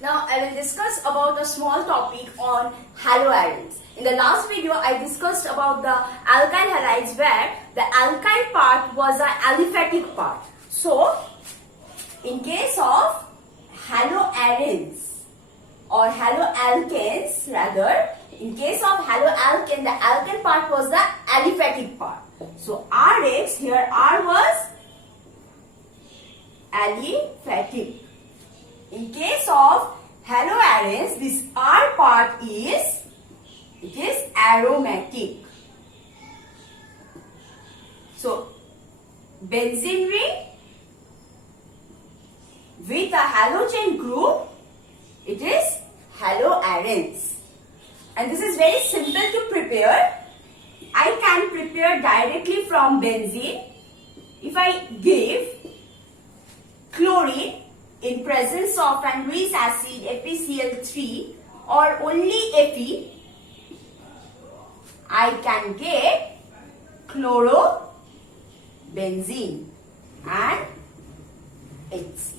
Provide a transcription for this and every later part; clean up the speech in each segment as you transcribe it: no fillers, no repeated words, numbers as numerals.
Now I will discuss about a small topic on haloaryls. In the last video I discussed about the alkyl halides where the alkyl part was the aliphatic part. So in case of haloaryls or haloalkanes rather, in case of haloalkane the alkane part was the aliphatic part. So Rx here R was aliphatic. In case of haloaryls, this R part is aromatic. So benzene ring with a halogen group, it is haloaryls. And this is very simple to prepare. I can prepare directly from benzene. If I give chlorine in presence of an Lewis acid FeCl3 or only Fe, I can get chlorobenzene and HC.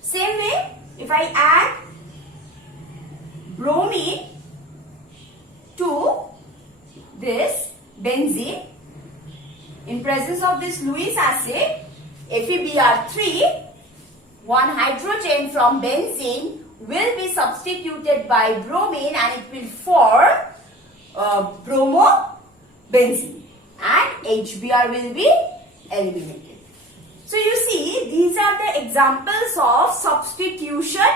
Same way, if I add bromine to this benzene in presence of this Lewis acid FeBr3, one hydrogen from benzene will be substituted by bromine and it will form bromobenzene and HBr will be eliminated. So you see, these are the examples of substitution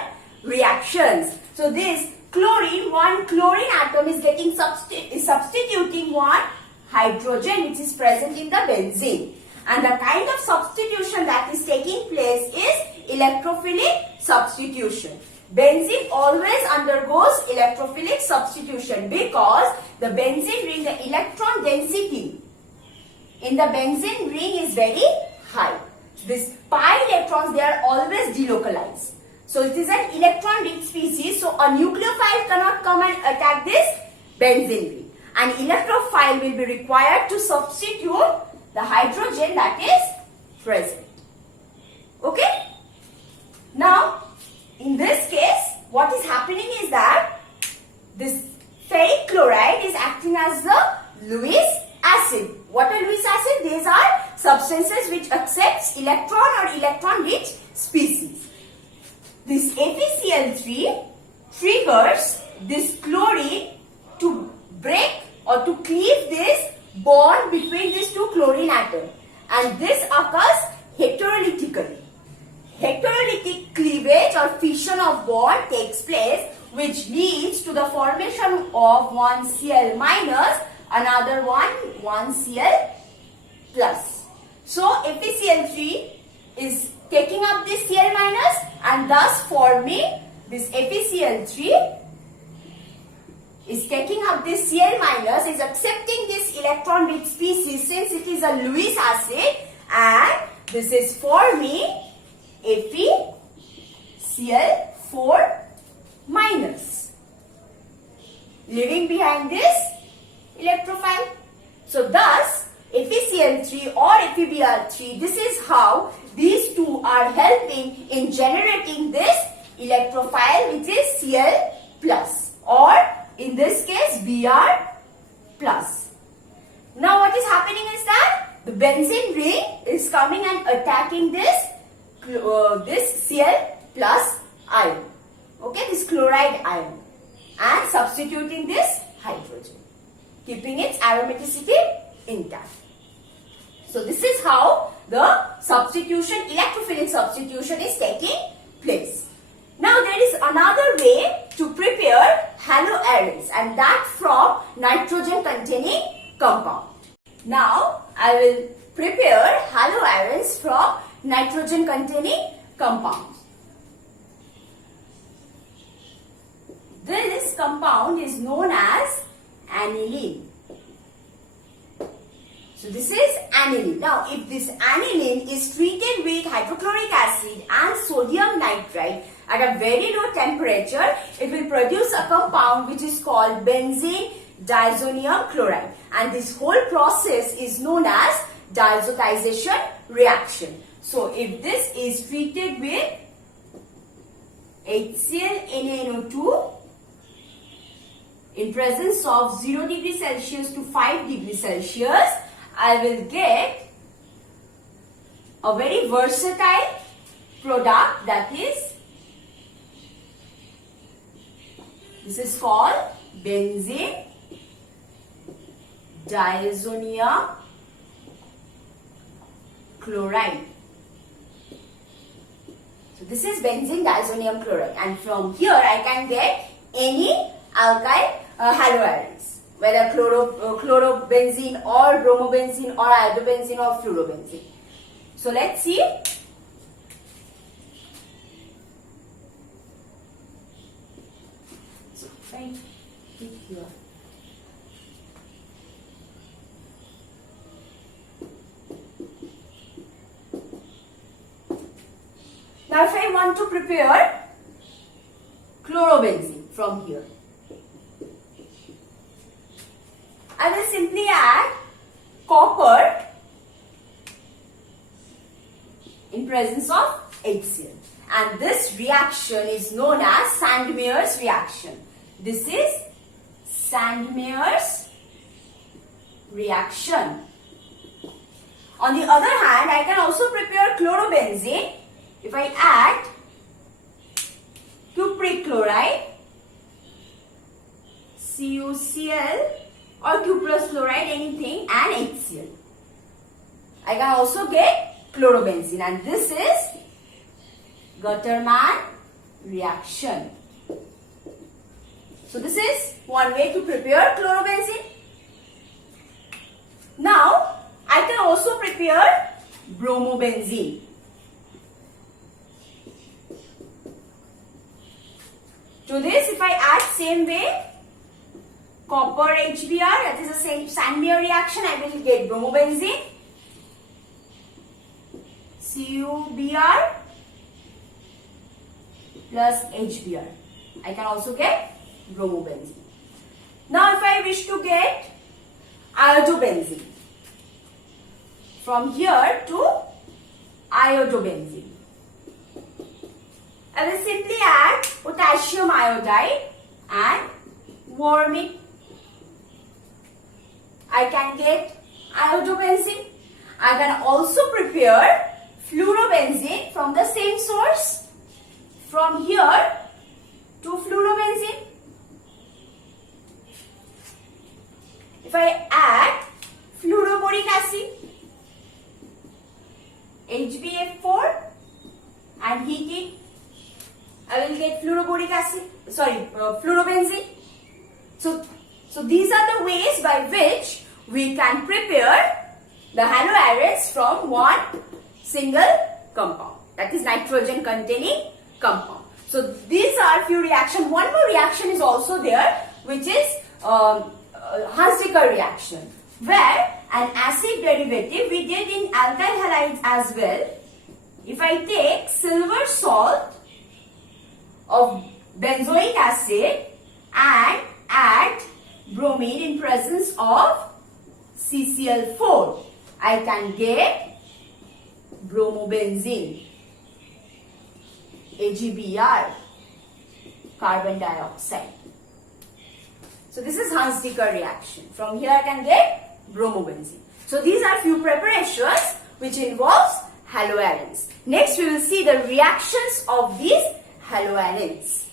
reactions. So this chlorine, one chlorine atom is getting substituting one hydrogen which is present in the benzene. And the kind of substitution that is taking place is electrophilic substitution. Benzene always undergoes electrophilic substitution because the benzene ring, the electron density in the benzene ring is very high. These pi electrons, they are always delocalized. So it is an electron rich species. So a nucleophile cannot come and attack this benzene ring. An electrophile will be required to substitute the hydrogen that is present. Okay? Now, in this case, what is happening is that this ferric chloride is acting as the Lewis acid. What are Lewis acid? These are substances which accepts electron or electron rich species. This FeCl3 triggers this chlorine to break or to cleave this bond between these two chlorine atoms, and this occurs heterolytically. Heterolytic cleavage or fission of bond takes place which leads to the formation of one Cl minus, another one Cl plus. So FeCl3 is taking up this Cl minus and thus forming this FeCl3 is taking up this Cl minus, is accepting this electron rich species since it is a Lewis acid, and this is forming FeCl4 minus, leaving behind this electrophile. So thus FeCl3 or FeBr3, this is how these two are helping in generating this electrophile which is Cl plus, or in this case Br plus. Now what is happening is that the benzene ring is coming and attacking this Cl plus ion, okay, this chloride ion, and substituting this hydrogen, keeping its aromaticity intact. So this is how the substitution, electrophilic substitution is taking place. Now there is another way to prepare haloaryls, and that from nitrogen containing compound. Now I will prepare haloaryls from nitrogen containing compounds. This compound is known as aniline. So this is aniline. Now if this aniline is treated with hydrochloric acid and sodium nitrite at a very low temperature, it will produce a compound which is called benzene diazonium chloride, and this whole process is known as diazotization reaction. So if this is treated with HCl NaNO2 in presence of 0 degree Celsius to 5 degree Celsius, I will get a very versatile product, that is, this is called benzene diazonium chloride. So this is benzene diazonium chloride, and from here I can get any alkyl haloaryls, whether chlorobenzene or bromobenzene or iodobenzene or fluorobenzene. So let's see. So right here. Now if I want to prepare chlorobenzene from here, I will simply add copper in presence of HCl, and this reaction is known as Sandmeyer's reaction. This is Sandmeyer's reaction. On the other hand, I can also prepare chlorobenzene if I add cupric chloride, CuCl or cuprous chloride, anything, and HCl. I can also get chlorobenzene, and this is Gattermann reaction. So this is one way to prepare chlorobenzene. Now I can also prepare bromobenzene. To this, if I add same way copper HBr, that is the same Sandmeyer reaction, I will get bromobenzene, CuBr plus HBr. I can also get bromobenzene. Now if I wish to get iodobenzene, from here to iodobenzene, I will simply add potassium iodide and warm it. I can get iodobenzene. I can also prepare fluorobenzene from the same source. From here to fluorobenzene. If I add fluoroboric acid, HbF4, and heat it, I will get fluorobenzene. So these are the ways by which we can prepare the haloaryls from one single compound, that is nitrogen containing compound. So these are few reactions. One more reaction is also there, which is Hunsicker reaction, where an acid derivative we did in alkyl halides as well. If I take silver salt of benzoic acid and add bromine in presence of CCl4, I can get bromobenzene, AgBr, carbon dioxide. So this is Hunsicker reaction. From here I can get bromobenzene. So these are few preparations which involves haloaryls. Next we will see the reactions of these haloaryls.